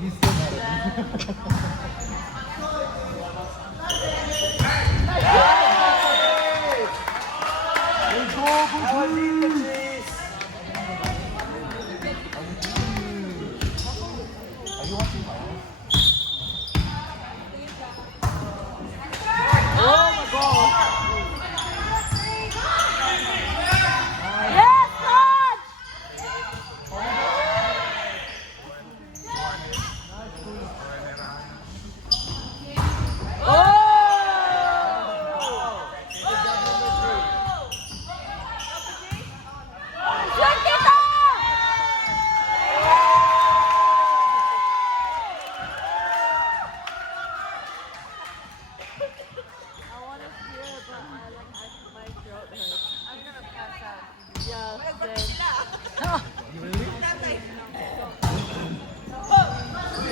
He's still mad at me.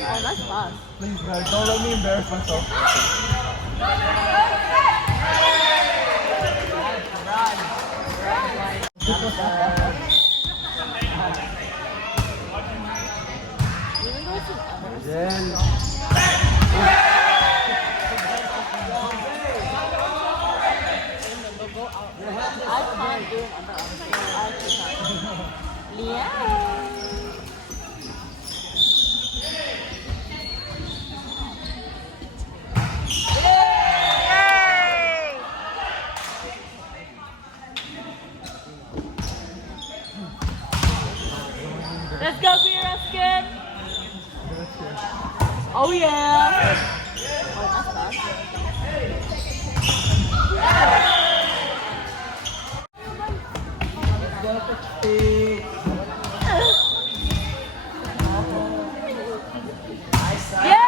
Oh, that's fast. Please, guys, don't let me embarrass myself. I can't do it under I actually can't. Yeah. Let's go, Raskin! Oh yeah! Oh, that's fast. Yes!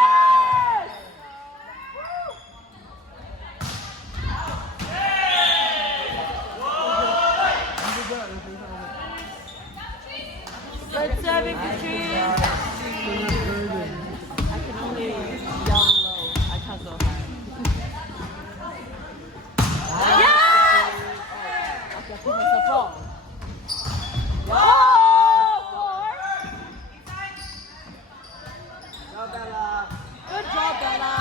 Good serving, Patrice. I can only yell low. I can't go high. Yes! Okay, I put myself wrong. Oh, 4. Good job, Bella.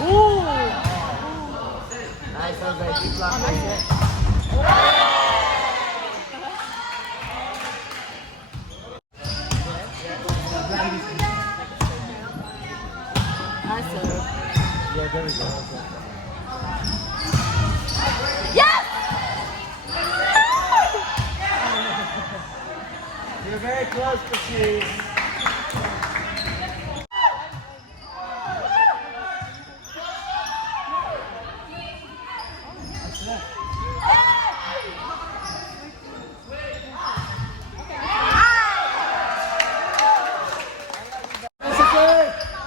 Ooh. Nice, Jose. Keep blocking. Nice. Serve. Yeah, there we go. Yes! You're very close, Patrice.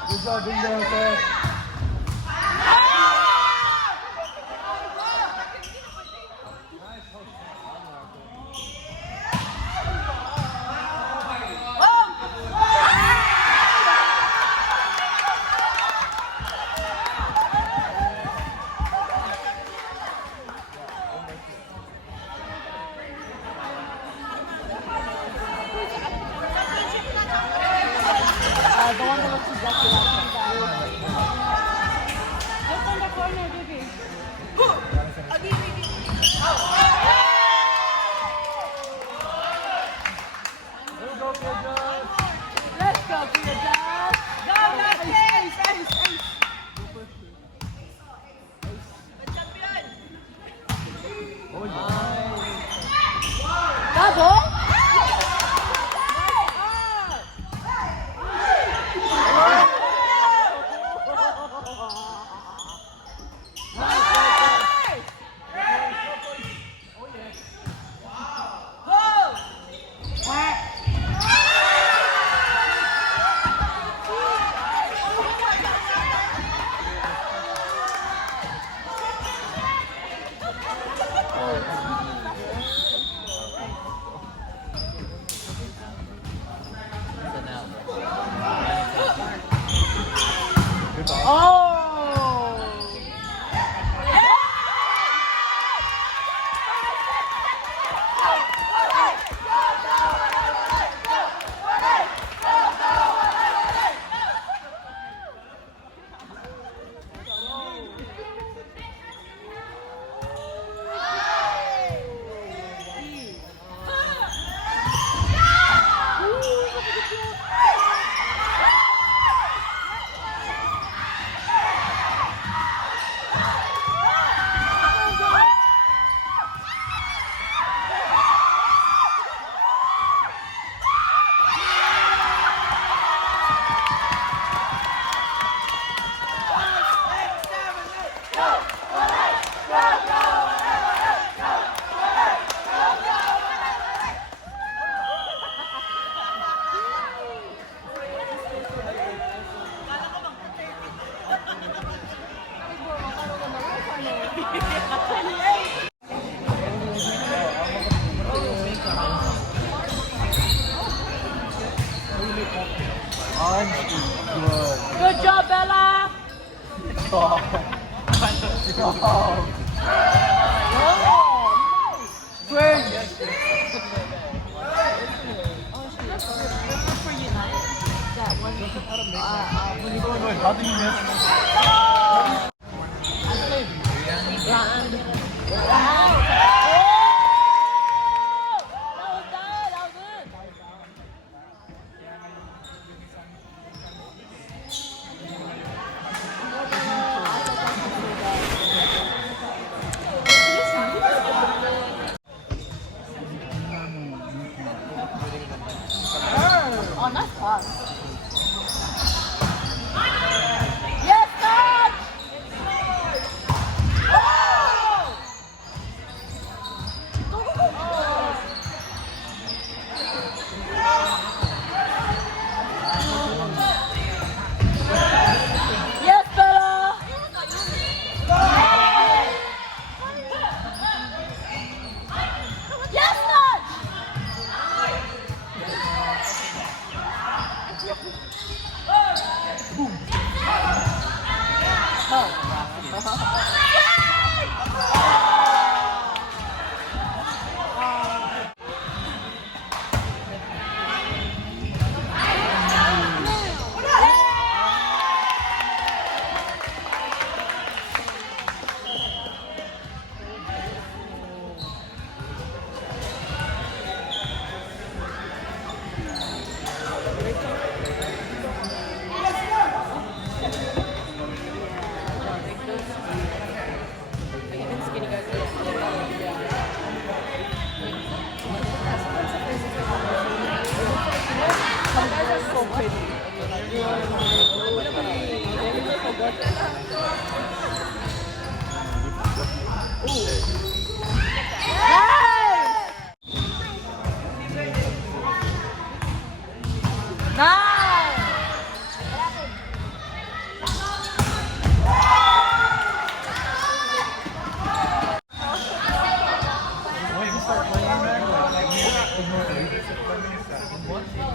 Good job, Bingo, okay? The one that looks exactly like that. Just on the corner, baby. Let's go, Peter Dad. Go, ace, ace, ace. Double. How do you miss? Oh, nice pass. Yes, touch! Oh! Yes, Bella! Yes, touch! Some guys are so pretty. Nice! When you start playing, man, like, you have to ignore the leadership. That means that in one team,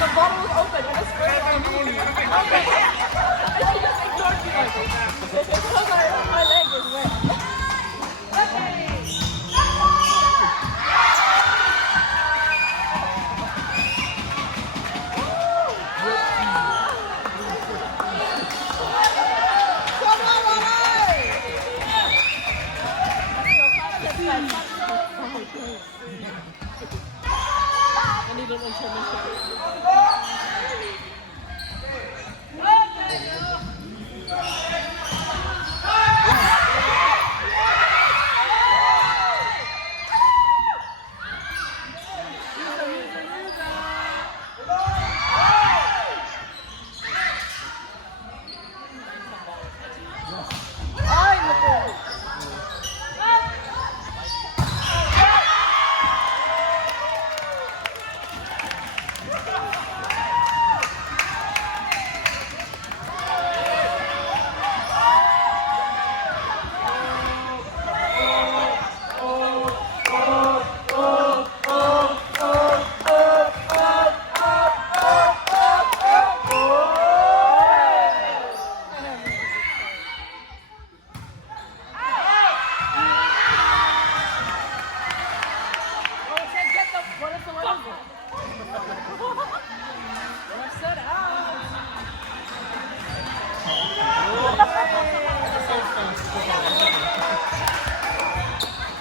The bottle was open and I sprayed it on me. And she just ignored me like because my leg was wet. I need an intermission.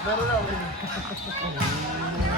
Better not leave.